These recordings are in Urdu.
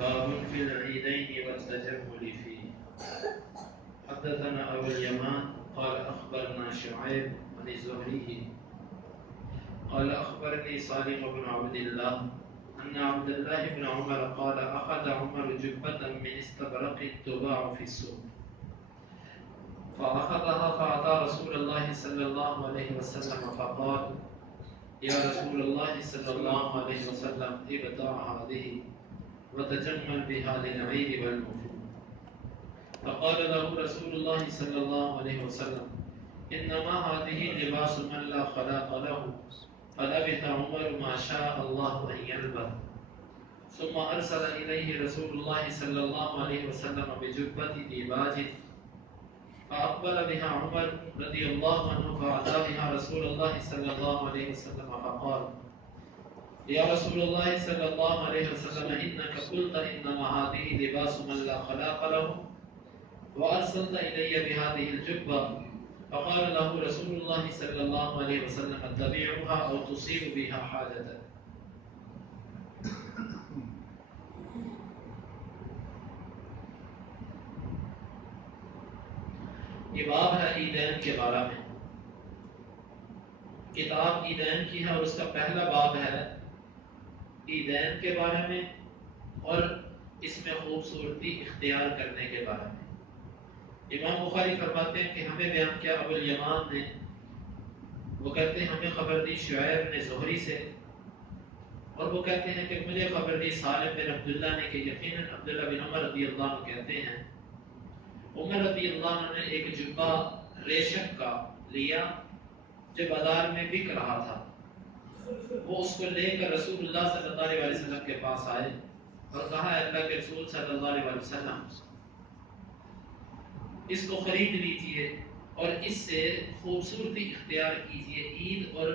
باب في العيدين والتجمل فيه. حدثنا أبو اليمان قال أخبرنا شعيب عن الزهري قال أخبرني سالم بن عبد الله أن عبد الله بن عمر قال أخذ عمر جبة من استبرق تباع في السوق فأخذها فأتى رسول الله صلى الله عليه وسلم فقال يا رسول الله صلى الله عليه وسلم ابتاع هذه وتجمل بها للعيد والوفود. فقال له رسول الله صلى الله عليه وسلم إنما هذه لباس من لا خلاق له فلبث عمر ما شاء الله أن يلبث. ثم أرسل إليه رسول الله صلى الله عليه وسلم بجبة ديباج فأقبل بها عمر رضي الله عنه فأتى بها رسول الله صلى الله عليه وسلم فقال يا رسول الله صلى الله عليه وسلم إنك قلت إنما هذه لباس من لا خلاق له وأرسلت إلي بهذه الجبة. فقال له رسول الله صلى الله عليه وسلم تبيعها أو تصيب بها حاجتك. یہ باب ہے عیدین کے بارے میں. کتاب عیدین کی ہے اور اس کا پہلا باب ہے عیدین کے بارے میں اور اس میں خوبصورتی اختیار کرنے کے بارے میں. امام بخاری فرماتے ہیں کہ ہمیں بیان کیا ابو الیمان نے، وہ کہتے ہیں ہمیں خبر دی شعیب نے زہری سے، اور وہ کہتے ہیں کہ مجھے خبر دی سالم بن عبداللہ نے کہ یقیناً عبداللہ بن عمر رضی اللہ عنہ کہتے ہیں عمر رضی اللہ عنہ نے ایک جبہ ریشم کا لیا جو بازار میں بک رہا تھا. وہ اس کو لے کر رسول اللہ صلی اللہ علیہ وسلم کے پاس آئے اور کہا اللہ کے رسول صلی اللہ علیہ وسلم اس کو خرید لیجیے اور اس سے خوبصورتی اختیار کیجیے عید اور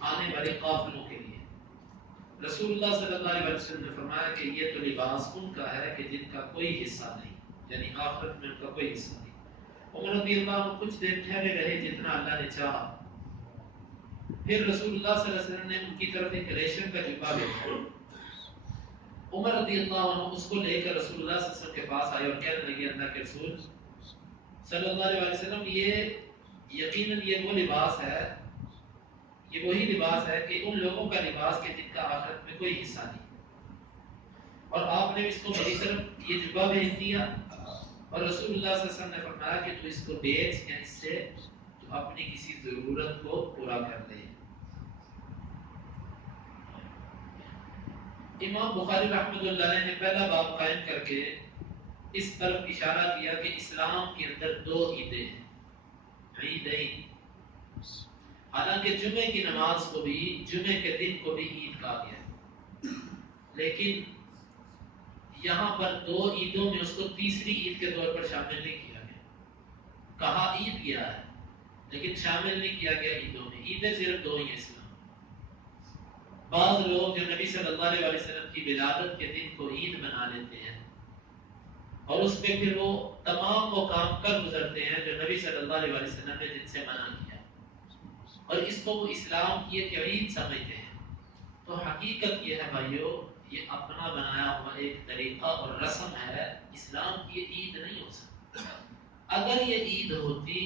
آنے والے قافلوں کے لیے. رسول اللہ صلی اللہ علیہ وسلم نے فرمایا کہ یہ تو لباس ان کا ہے کہ جن کا کوئی حصہ نہیں، یعنی آخرت میں ان کا کوئی حصہ نہیں. عمر رضی اللہ عنہ کچھ دیر ٹھہرے رہے جتنا اللہ نے چاہا. پھر رسول اللہ صلی اللہ علیہ وسلم نے ان کی طرف ایک ریشم کا جبہ بھیجا. عمر رضی اللہ عنہ اس کو لے کر رسول اللہ صلی اللہ علیہ وسلم کے پاس آئے اور کہنے لگے اللہ کے رسول صلی اللہ علیہ وسلم یہ یقیناً یہ وہ لباس ہے، یہ وہی لباس ہے کہ ان لوگوں کا لباس کہ جن کا آخرت میں کوئی حصہ نہیں. اور آپ نے اس کو میری طرف یہ جبہ بھیج دیا اور رسول اللہ صلی اللہ علیہ وسلم نے فرمایا کہ تو اس کو بیچ یا اس سے تو اپنی کسی ضرورت کو پورا کر دے. امام بخاری رحمۃ اللہ علیہ نے پہلا باب قائم کر کے اس طرف اشارہ کیا کہ اسلام کے اندر دو عیدیں ہیں، عیدین. حالانکہ جمعے کی نماز کو بھی، جمعے کے دن کو بھی عید کہا گیا، لیکن یہاں پر دو عیدوں میں اس کو تیسری عید کے طور پر شامل نہیں کیا گیا. کہا عید کیا ہے لیکن شامل نہیں کیا گیا عیدوں میں. عیدیں صرف دو ہی ہیں اسلام. بعض لوگ جو نبی صلی اللہ علیہ وسلم کی ولادت کے دن کو عید بنا لیتے ہیں اور اس پہ پھر وہ تمام وہ کام کر گزرتے ہیں جو نبی صلی اللہ علیہ وسلم نے جن سے منع کیا، اور اس کو وہ اسلام کی ایک عید سمجھتے ہیں. تو حقیقت یہ ہے بھائیو، یہ اپنا بنایا ہوا ایک طریقہ اور رسم ہے، اسلام کی عید نہیں ہو سکتی. اگر یہ عید ہوتی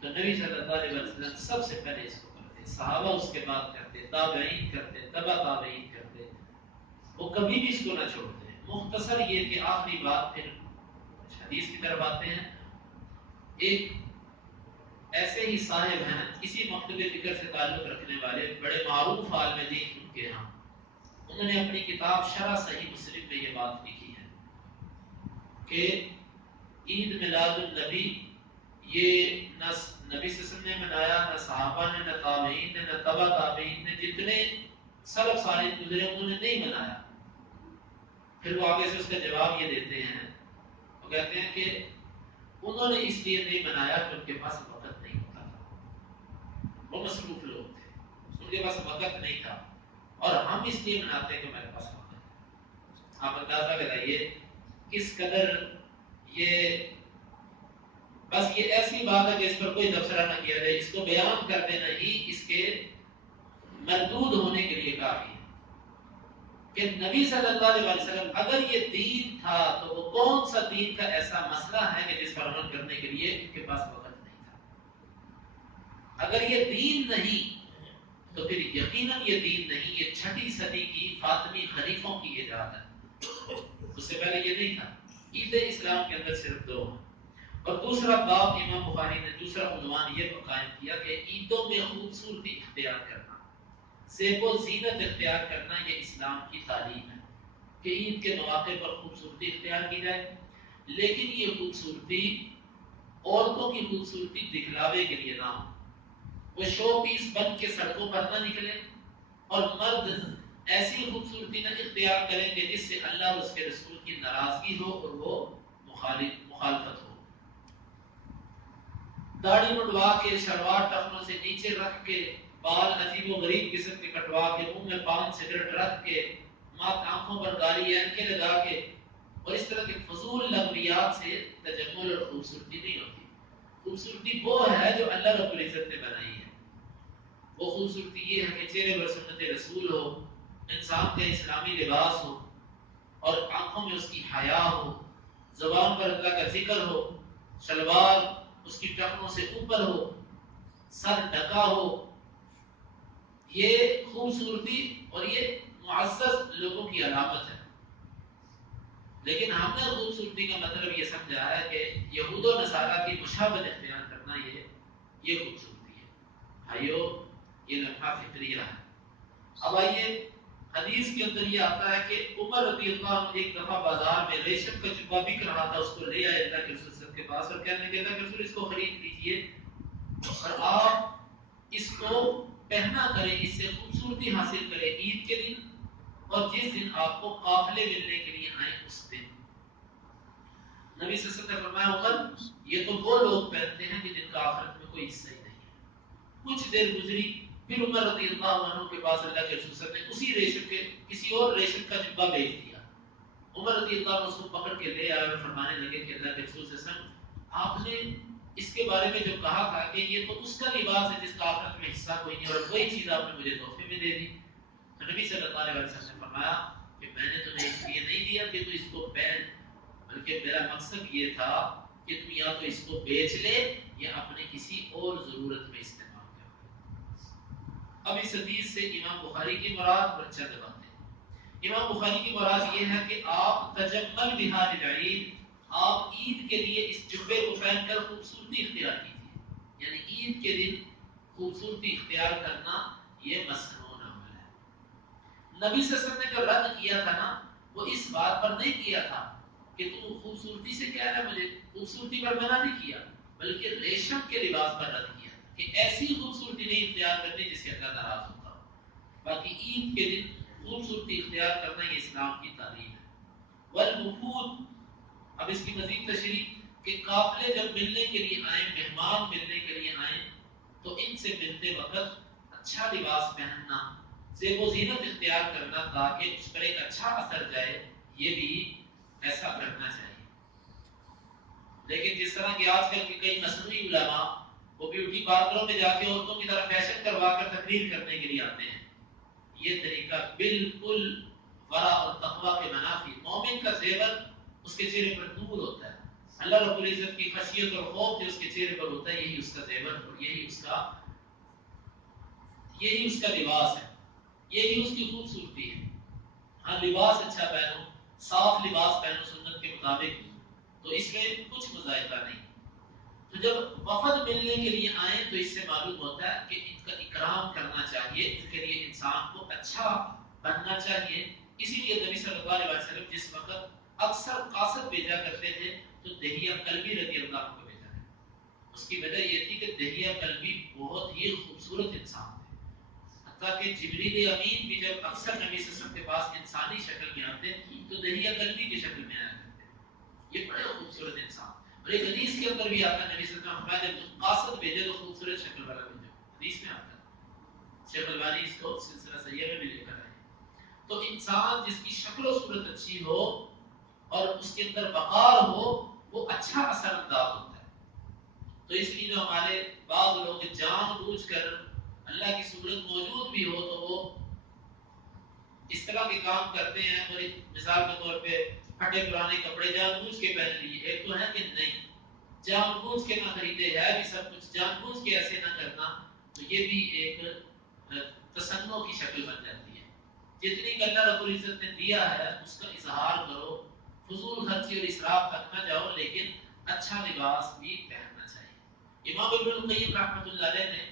تو نبی صلی اللہ علیہ وسلم سب سے پہلے اس کو کرتے، صحابہ اس کے بعد کرتے، تابعین کرتے، تبع تابعین کرتے، وہ کبھی بھی اس کو نہ چھوڑتے. مختصر یہ کہ آخری بات پھر حدیث کی طرف آتے ہیں. ایک ایسے ہی صاحب ہیں کسی مکتب فکر سے تعلق رکھنے والے بڑے معروف عالم دین ان کے ہاں، انہوں نے اپنی کتاب شرح صحیح مسلم میں یہ بات لکھی ہے کہ عید میلاد النبی یہ نہ نبی صلی اللہ علیہ وسلم نے منایا، نہ صحابہ نے، نہ تابعین نے، نہ تبع تابعین نے، جتنے سلف صالح گزرے انہوں نے نہیں منایا. پھر وہ آگے سے اس کا جواب یہ دیتے ہیں، وہ کہتے ہیں کہ انہوں نے اس لیے نہیں منایا کہ ان کے پاس وقت نہیں ہوتا تھا، وہ مصروف لوگ تھے، ان کے پاس وقت نہیں تھا. اور ہم اس لیے مناتے ہیں کہ میرے پاس وقت ہے. آپ اندازہ لگائیے کس قدر یہ بس یہ ایسی بات ہے کہ اس پر کوئی تبصرہ نہ کیا جائے، اس کو بیان کر دینا ہی اس کے مردود ہونے کے لیے کافی ہے کہ نبی صلی اللہ علیہ وسلم اگر یہ دین تھا تو وہ کون سا دین کا ایسا مسئلہ ہے کہ جس پر عمل کرنے کے لیے ان کے پاس وقت نہیں تھا. اگر یہ دین نہیں تو پھر یقیناً یہ دین نہیں. یہ 6 صدی کی فاطمی خلیفوں کی ایجاد ہے. اس سے پہلے یہ نہیں تھا. عید اسلام کے اندر صرف 2 ہیں. اور دوسرا باب امام بخاری نے دوسرا عنوان یہ قائم کیا کہ عیدوں میں خوبصورتی اختیار کرنا، زیب و زینت اختیار کرنا، یہ اسلام کی تعلیم ہے کہ عید کے مواقع پر خوبصورتی اختیار کی جائے. لیکن یہ خوبصورتی عورتوں کی خوبصورتی دکھلاوے کے لیے نہ ہو. وہ شو پیس بن کے سڑکوں پر نہ نکلے اور مرد ایسی خوبصورتی نہ اختیار کریں کہ جس سے اللہ اور اس کے رسول کی ناراضگی ہو اور وہ مخالفت ہو. داڑھی منڈوا کے، شلوار ٹخنوں سے نیچے رکھ کے، بال عجیب و غریب قسم کے کٹوا کے، منہ میں پان سگریٹ رکھ کے، آنکھوں پر کالی اینکیں لگا کے اور اس طرح کے فضول لغویات سے تجمل اور خوبصورتی نہیں ہوتی. خوبصورتی وہ ہے جو اللہ رب العزت نے بنائی ہے. وہ خوبصورتی یہ ہے کہ چہرے پر سنت رسول ہو، انسان کا اسلامی لباس ہو اور آنکھوں میں اس کی حیا ہو، زبان پر اللہ کا ذکر ہو، شلوار اس کی ٹخنوں سے اوپر ہو، سر ڈھکا ہو. یہ خوبصورتی اور یہ معزز لوگوں کی علامت ہے. لیکن ہم نے خوبصورتی کا مطلب یہ سمجھا ہے کہ یہود و نصارہ کی مشابہت اختیار کرنا یہ خوبصورتی ہے. بھائیو، یہ لمحہ فکریہ ہے. اب آئیے، حدیث کے اندر یہ آتا ہے کہ عمر رضی اللہ عنہ ایک دفعہ بازار میں ریشم کا جبہ بک رہا تھا، اس کو لے آئے اللہ کے رسول کے پاس اور کہنے لگے اللہ کے رسول اس کو خرید لیجئے اور آپ اس کو پہنا کریں، اس سے خوبصورتی حاصل کریں عید کے دن اور جس دن آپ کو قافلے ملنے کے لیے آئیں اس دن. نبی صلی اللہ علیہ وسلم نے فرمایا عمر، یہ تو وہ لوگ پہنتے ہیں کہ جن کا آخرت میں کوئی حصہ ہی نہیں ہے. کچھ دیر گزری، پھر عمر رضی اللہ عنہ کے پاس اللہ کے رسول نے اسی ریشم کے کسی اور ریشم کا جبہ بھیج دیا. عمر رضی اللہ عنہ اس کو پکڑ کے لے آئے اور فرمانے لگے کہ اللہ کے رسول صلی اللہ علیہ وسلم، آپ نے اس کے بارے میں جو کہا تھا کہ یہ تو اس کا لباس ہے جس کا آخرت میں حصہ کوئی نہیں، اور وہی چیز آپ نے مجھے تحفے میں دے دی. تو نبی صلی اللہ علیہ وسلم نے فرمایا کہ میں نے تمہیں اس لیے نہیں دیا کہ تو اس کو پہن، بلکہ میرا مقصد یہ تھا کہ تم یا تو اس کو بیچ لے یا اپنے کسی اور ضرورت میں استعمال کر. اب اس حدیث سے امام بخاری کی مراد اور چند باتیں. امام بخاری کی مراد یہ ہے کہ آپ تجمل بہا للعید، آپ عید کے لیے اس جبے کو پہن کر خوبصورتی اختیار کیجیے. یعنی عید کے دن خوبصورتی اختیار کرنا یہ مسنون عمل ہے. نبی صلی اللہ علیہ وسلم نے جو رد کیا تھا نا، وہ اس بات پر نہیں کیا تھا کہ تم خوبصورتی سے کیا ہے، مجھے خوبصورتی پر منع نہیں کیا، بلکہ ریشم کے لباس پر رد کیا کہ ایسی خوبصورتی نہیں اختیار کرنی جس سے اللہ ناراض ہوتا ہو. باقی عید کے دن خوبصورتی اختیار کرنا یہ اسلام کی تعلیم ہے. والوفود، اب اس کی مزید تشریح کہ قافلے جب ملنے کے لیے آئیں، مہمان ملنے کے لیے آئیں، تو ان سے ملتے وقت اچھا لباس پہننا، زیب و زینت اختیار کرنا تاکہ اس پر ایک اچھا اثر جائے، یہ بھی ایسا کرنا چاہیے. لیکن جس طرح کہ آج کل کے کئی مصنوعی علماء وہ بیوٹی پارلروں میں جا کے عورتوں کی طرح فیشن کروا کر تقریر کرنے کے لیے آتے ہیں، یہ طریقہ بالکل ورع اور تقوی کے منافی. مومن کا زیور اس کے چہرے پر نور ہوتا ہے، اللہ رب العزت کی خشیت اور خوف جو اس کے چہرے پر ہوتا ہے، یہی اس کا زیور اور یہی اس کا لباس ہے، یہی اس کی خوبصورتی ہے. ہاں، لباس اچھا پہنو، صاف لباس پہنو سنت کے مطابق، تو اس میں کچھ مذائقہ نہیں. تو جب وفد ملنے کے لیے آئیں تو اس سے معلوم ہوتا ہے کہ ان کا اکرام کرنا چاہیے، ان کے لیے انسان کو اچھا بننا چاہیے. اسی لیے نبی صلی اللہ علیہ وسلم جس وقت اکثر قاصد بھیجا کرتے تھے تو دہیہ کلبی رضی اللہ عنہ کو بھیجا ہے. اس کی وجہ یہ تھی کہ دہیہ کلبی بہت ہی خوبصورت انسان تھے، حتیٰ کہ جبریل امین بھی جب اکثر نبی صلی اللہ علیہ وسلم کے پاس انسانی شکل میں آتے تو دہیہ کلبی کی شکل میں آیا کرتے. یہ بڑے خوبصورت انسان. اور ایک حدیث کے اندر بھی آتا ہے نبی صلی اللہ علیہ وسلم جب قاصد بھیجے تو خوبصورت شکل والا بھیجو، حدیث میں آتا ہے. شیخ البانی اس کو سلسلہ صحیح میں بھی لے کر آئے. تو انسان جس کی شکل و صورت اچھی ہو اور اس کے اندر وقار ہو، وہ اچھا اثر انداز ہوتا ہے. تو اس لیے جو ہمارے بعض لوگ جان بوجھ کر اللہ کی صورت موجود بھی ہو تو وہ اس طرح کے کام کرتے ہیں اور مثال کے طور پہ پھٹے پرانے کپڑے جان بوجھ کے پہن لیے. ایک تو ہے کہ نہیں جان بوجھ کے نہ خریدے ہے بھی سب کچھ جان بوجھ کے ایسے نہ کرنا, تو یہ بھی ایک تصنع کی شکل بن جاتی ہے. جتنی کہ اللہ رب العزت نے دیا ہے اس کا اظہار کرو, فضول خرچی اور اسراف تک نہ جاؤ, لیکن اچھا لباس بھی پہننا چاہیے. امام ابن القیم رحمۃ اللہ علیہ نے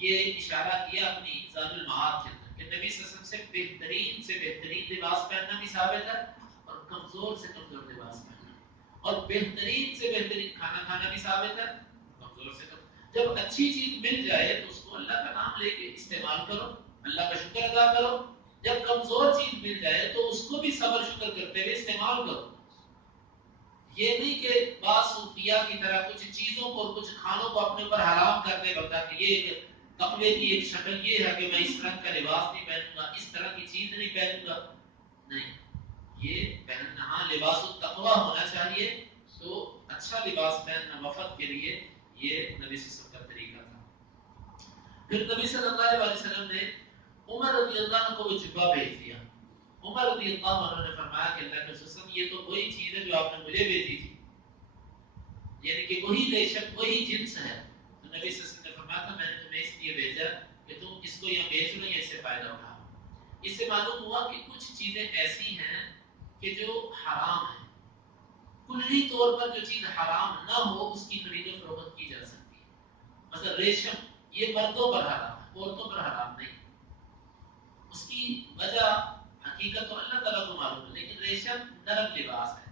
یہ اشارہ کیا اپنی زاد المعاد کے اندر کہ نبی صلی اللہ علیہ وسلم سے بہترین لباس پہننا بھی ثابت ہے, اور کمزور سے کمزور لباس پہننا, اور بہترین سے بہترین کھانا کھانا بھی ثابت ہے, کمزور سے کمزور. جب اچھی چیز مل جائے تو اس کو اللہ کا نام لے کے استعمال کرو, اللہ کا شکر ادا کرو. جب کمزور چیز مل جائے تو اس کو بھی صبر شکر کرتے ہوئے استعمال کرو. یہ نہیں کہ بعض صوفیاء کی طرح کچھ چیزوں کو کچھ کھانوں کو اپنے اوپر حرام کرنے بتا کہ یہ تقوی کی ایک شکل یہ ہے کہ میں اس طرح کا لباس نہیں پہنوں گا, اس طرح کی چیز نہیں پہنوں گا. نہیں, یہ پہننا ہاں لباس التقوی ہونا چاہیے, تو اچھا لباس پہننا وفد کے لیے یہ نبی صلی اللہ علیہ وسلم کا طریقہ تھا. پھر نبی صلی اللہ علیہ وسلم نے عمر رضی اللہ عنہ کو وہ جبہ بھیج دیا. عمر رضی اللہ عنہ نے فرمایا کہ اللہ کے رسول یہ تو وہی چیز ہے جو آپ نے مجھے بھیجی تھی, یعنی کہ وہی ریشم وہی جنس ہے. تو نبی صلی اللہ علیہ وسلم نے فرمایا تھا میں نے تمہیں اس لیے بھیجا کہ تم اس کو یہاں بیچ لو یا اس سے فائدہ اٹھاؤ. اس سے معلوم ہوا کہ کچھ چیزیں ایسی ہیں کہ جو حرام ہیں, کلی طور پر جو چیز حرام نہ ہو اس کی خرید و فروخت کی جا سکتی ہے. مثلا ریشم یہ مردوں پر حرام ہے, عورتوں پر حرام نہیں. اس کی وجہ حقیقت تو اللہ تعالیٰ کو معلوم ہے, لیکن ریشم نرم لباس ہے,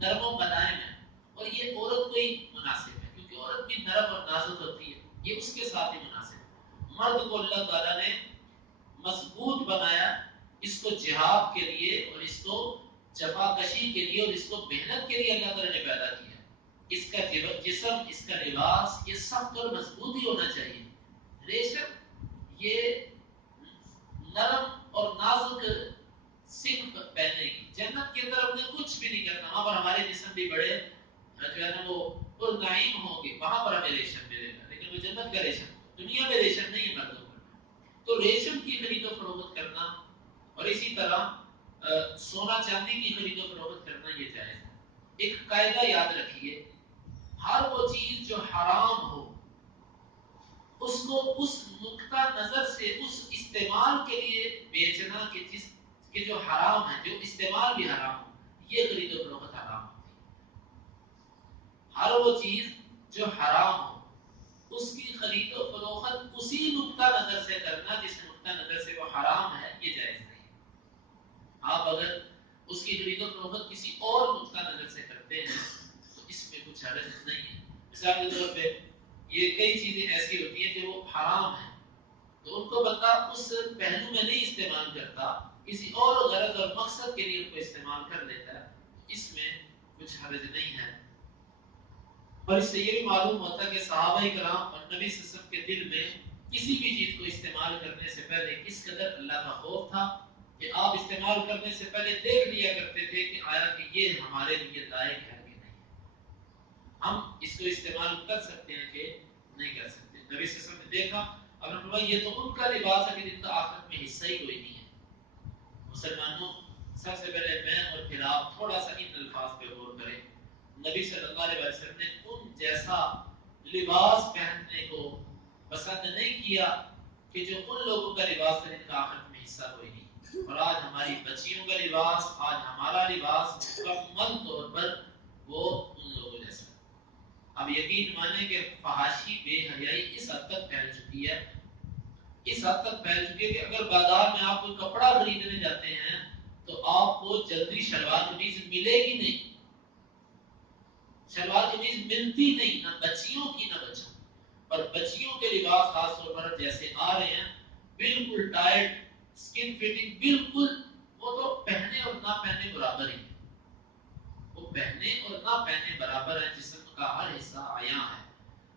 نرم و ملائم ہے, اور یہ عورت کو ہی مناسب ہے کیونکہ عورت بھی نرم اور نازک ہوتی ہے, یہ اس کے ساتھ ہی مناسب ہے. مرد کو اللہ تعالیٰ نے مضبوط بنایا اس کو جہاد کے لیے اور اس کو جفا کشی کے لیے اور اس کو محنت کے لیے اللہ تعالیٰ نے پیدا کیا. اس کا جسم, اس کا لباس یہ سخت اور مضبوط ہی ہونا چاہیے. ریشم یہ نرم اور نازک صرف پہننے کی, جنت کے اندر ہم نے کچھ بھی نہیں کرنا, وہاں پر ہمارے جسم بھی بڑے جو ہے نا وہ پرنعیم ہوں گے, وہاں پر ہمیں ریشم ملے گا, لیکن وہ جنت کا ریشم, دنیا میں ریشم نہیں ہے مردوں پر. تو ریشم کی خرید و فروخت کرنا اور اسی طرح سونا چاندی کی خرید و فروخت کرنا یہ جائز ہے. ایک قاعدہ یاد رکھیے, ہر وہ چیز جو حرام ہو اس کو اس نقطہ نظر سے اس استعمال کے لیے بیچنا کہ جس کہ جو حرام ہے, جو استعمال بھی حرام ہو, یہ خرید و فروخت حرام ہوتی ہے. ہر وہ چیز جو حرام ہو اس کی خرید و فروخت اسی نقطہ نظر سے کرنا جس نقطہ نظر سے وہ حرام ہے, یہ جائز نہیں. آپ اگر اس کی خرید و فروخت کسی اور نقطہ نظر سے کرتے ہیں تو اس میں کچھ حرج نہیں ہے. مثال کے طور پہ یہ کئی چیزیں ایسی ہوتی ہیں جو حرام ہیں, تو ان کو بندہ اس پہلو میں نہیں استعمال کرتا, کسی اور غرض اور مقصد کے لیے ان کو استعمال کر لیتا ہے, اس میں کچھ حرج نہیں ہے. اور اس سے یہ بھی معلوم ہوتا ہے کہ صحابہ کرام اور نبی صلی اللہ علیہ وسلم کے دل میں کسی بھی چیز کو استعمال کرنے سے پہلے کس قدر اللہ کا خوف تھا کہ آپ استعمال کرنے سے پہلے دیکھ لیا کرتے تھے کہ آیا کہ یہ ہمارے لیے لائق ہے کہ نہیں, ہم اس کو استعمال کر سکتے ہیں کہ نہیں کر سکتے. نبی صلی اللہ علیہ وسلم نے دیکھا, اب نے فرمایا یہ تو ان کا لباس ہے کہ جن کا آخرت میں حصہ ہی کوئی نہیں ہے. مسلمانوں سب سے پہلے میں اور پھر آپ تھوڑا سا ان الفاظ پہ غور کریں. نبی صلی اللہ علیہ وسلم نے ان جیسا لباس پہننے کو پسند نہیں کیا کہ جو ان لوگوں کا لباس تھا جن کا آخرت میں حصہ کوئی نہیں. اور آج ہماری بچیوں کا لباس, آج ہمارا لباس مکمل طور پر وہ ان لوگوں جیسا. اب یقین مانے کہ فحاشی بے حیائی اس حد تک پھیل چکی ہے, اس حد تک پھیل چکی ہے کہ اگر بازار میں آپ کوئی کپڑا خریدنے جاتے ہیں تو آپ کو جلدی شلوار قمیض ملے گی نہیں, شلوار قمیض ملتی نہیں, نہ بچیوں کی نہ بچوں. اور بچیوں کے لباس خاص طور پر جیسے آ رہے ہیں بالکل ٹائٹ, سکن فٹنگ, بالکل وہ تو پہنے اور نہ پہنے برابر ہی, وہ پہنے اور نہ پہنے برابر ہے, جسم کا ہر حصہ عیاں ہے.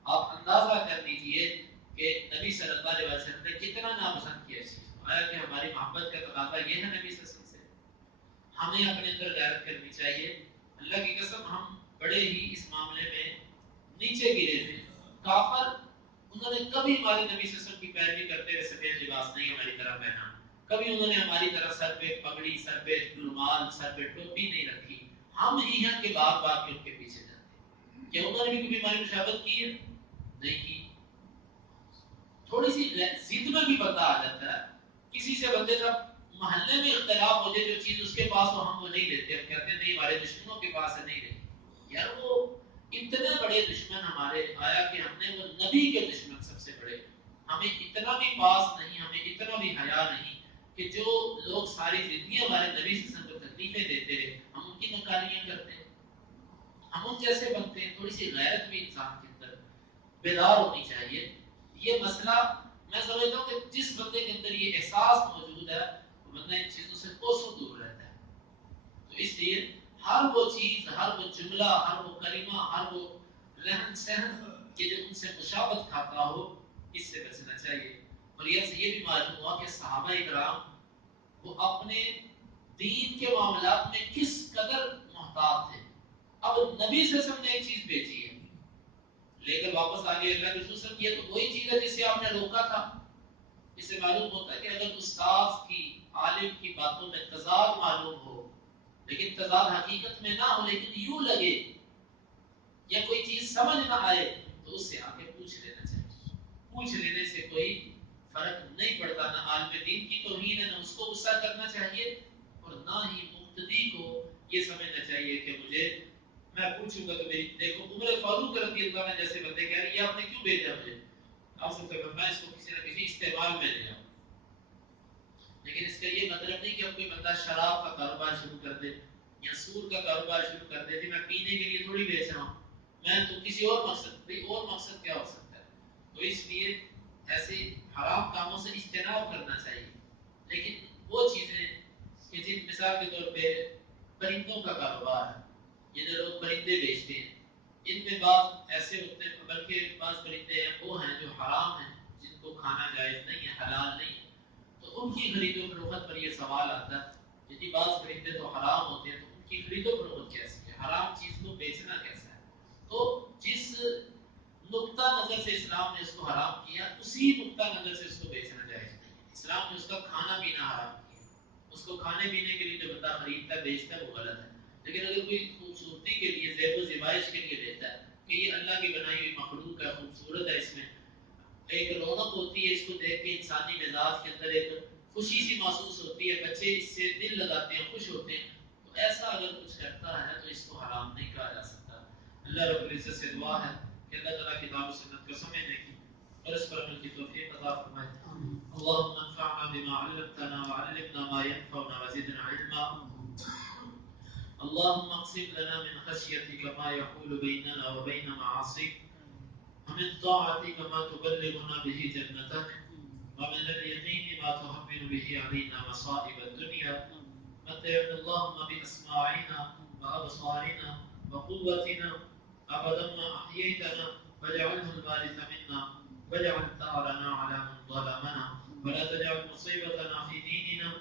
آپ اندازہ کر لیجئے کہ نبی صلی اللہ علیہ وسلم نے کتنا ناپسند کیا اس چیز کو. آیا کہ ہماری محبت کا تقاضا یہ ہے نبی صلی اللہ علیہ وسلم سے, ہمیں اپنے اندر غیرت کرنی چاہیے. اللہ کی قسم ہم بڑے ہی اس معاملے میں نیچے گرے تھے. کافر انہوں نے کبھی ہمارے نبی صلی اللہ علیہ وسلم کی پیروی کرتے ہوئے سفید لباس نہیں ہماری طرح پہنا, کبھی انہوں نے ہماری طرح سر پہ پگڑی، سر پہ رومال، سر پہ ٹوپی نہیں رکھی. ہم ہی ہیں کہ بات بات کے ان کے پیچھے جاتے ہیں. کیا انہوں نے بھی کبھی ہماری مشابہت کی ہے؟ نہیں کی. تھوڑی سی ضد میں بھی بندہ آ جاتا ہے. کسی سے بندے کا محلے میں اختلاف ہو جائے، جو چیز اس کے پاس ہو ہم وہ نہیں لیتے، ہم کہتے ہیں نہیں ہمارے دشمنوں کے پاس ہے، نہیں لیتے. یار وہ اتنے بڑے دشمن ہمارے آیا کہ ہم نے وہ نبی کے دشمن سب سے بڑے، ہمیں اتنا بھی پاس نہیں، ہمیں اتنا بھی حیا نہیں کہ جو لوگ ساری زندگی ہمارے نبی سے کو تکلیفیں دیتے رہے ہم ان کی نکاریاں کرتے ہیں، ہم ان جیسے بنتے ہیں. تھوڑی سی غیرت بھی انسان کے اندر بیدار ہونی چاہیے. یہ مسئلہ میں سمجھتا ہوں کہ جس بندے کے اندر یہ احساس موجود ہے وہ بندہ ان چیزوں سے کوسوں دور رہتا ہے. تو اس لیے ہر وہ چیز، ہر وہ جملہ، ہر وہ کلمہ، ہر وہ رہن سہن کہ جو ان سے مشابہت کھاتا ہو، اس سے بچنا چاہیے. اور یہ بھی معلوم ہوا کہ صحابہ اکرام وہ اپنے دین کے معاملات میں کس قدر محتاط تھے. اب نبی صلی اللہ علیہ وسلم نے ایک چیز بیچی ہے، لے کر واپس آگے اللہ کے رسول صلی اللہ علیہ وسلم، یہ تو وہی چیز ہے جسے آپ نے روکا تھا. اس سے معلوم ہوتا ہے کہ اگر استاد کی، عالم کی باتوں میں تضاد معلوم ہو، لیکن تضاد حقیقت میں نہ ہو، لیکن یوں لگے یا کوئی چیز سمجھ نہ آئے، تو اس سے آگے پوچھ لینا چاہیے. پوچھ لینے سے کوئی فرق نہیں پڑتا. نہ عالم دین کی توہین ہے، نہ اس کو غصہ کرنا چاہیے، اور نہ ہی مقتدی کو یہ سمجھنا چاہیے کہ مجھے، میں پوچھوں گا تو میری، دیکھو عمر فاروق رضی اللہ عنہ جیسے بندے کہہ رہے ہیں یہ آپ نے کیوں بھیجا مجھے، آپ سے میں اس کو کسی نہ کسی استعمال میں لے آؤں. لیکن اس کا یہ مطلب نہیں کہ اب کوئی بندہ شراب کا کاروبار شروع کر دے یا سود کا کاروبار شروع کر دے. میں پینے کے لیے تھوڑی بیچ رہا ہوں، میں تو کسی اور مقصد، بھائی اور مقصد کیا ہو سکتا ہے. تو اس لیے ایسے حرام کاموں سے اجتناب کرنا چاہیے. لیکن وہ چیزیں کہ جن مثال کے طور پہ پرندوں کا کاروبار ہے، یہ جو لوگ پرندے بیچتے ہیں، ان میں بعض ایسے ہوتے ہیں، بلکہ بعض پرندے ہیں وہ ہیں جو حرام ہیں، جن کو کھانا جائز نہیں ہے، حلال نہیں ہے. تو ان کی خرید و فروخت پر یہ سوال آتا ہے کہ بعض پرندے تو حرام ہوتے ہیں، تو ان کی خرید و فروخت کیسی ہے، حرام چیز کو بیچنا کیسا ہے. تو جس نقطہ نظر سے اسلام نے اس کو حرام کیا، اسی نقطہ نظر سے اس کو بیچنا جائز نہیں ہے. اسلام نے اس کا کھانا پینا حرام کیا، اس کو کھانے پینے کے لیے جو بندہ خریدتا ہے بیچتا ہے وہ غلط ہے. لیکن اگر کوئی خوبصورتی کے لیے، زیب و زیبائش کے لیے لیتا ہے کہ یہ اللہ کی بنائی ہوئی مخلوق ہے، خوبصورت ہے، اس میں ایک رونق ہوتی ہے، اس کو دیکھ کے انسانی مزاج کے اندر ایک خوشی سی محسوس ہوتی ہے، بچے اس سے دل لگاتے ہیں، خوش ہوتے ہیں، تو ایسا اگر کچھ کرتا ہے تو اس کو حرام نہیں کہا جا سکتا. اللہ رب العزت سے دعا ہے کہ اللہ تعالیٰ کتاب و سنت کو سمجھنے کی اور اس پر عمل کی توفیق عطا فرمائے. اللهم انفعنا بما علمتنا وعلمنا ما ينفعنا وزدنا علما. اللهم اقسم لنا من خشيتك ما يحول بيننا وبين معاصيك، ومن طاعتك ما تبلغنا به جنتك، ومن اليقين ما تهون به علينا مصائب الدنيا. متعنا اللهم بأسماعنا وأبصارنا وقوتنا أبدا ما أحييتنا، واجعله الوارث منا، واجعل ثارنا على من ظلمنا، ولا تجعل مصيبتنا في ديننا،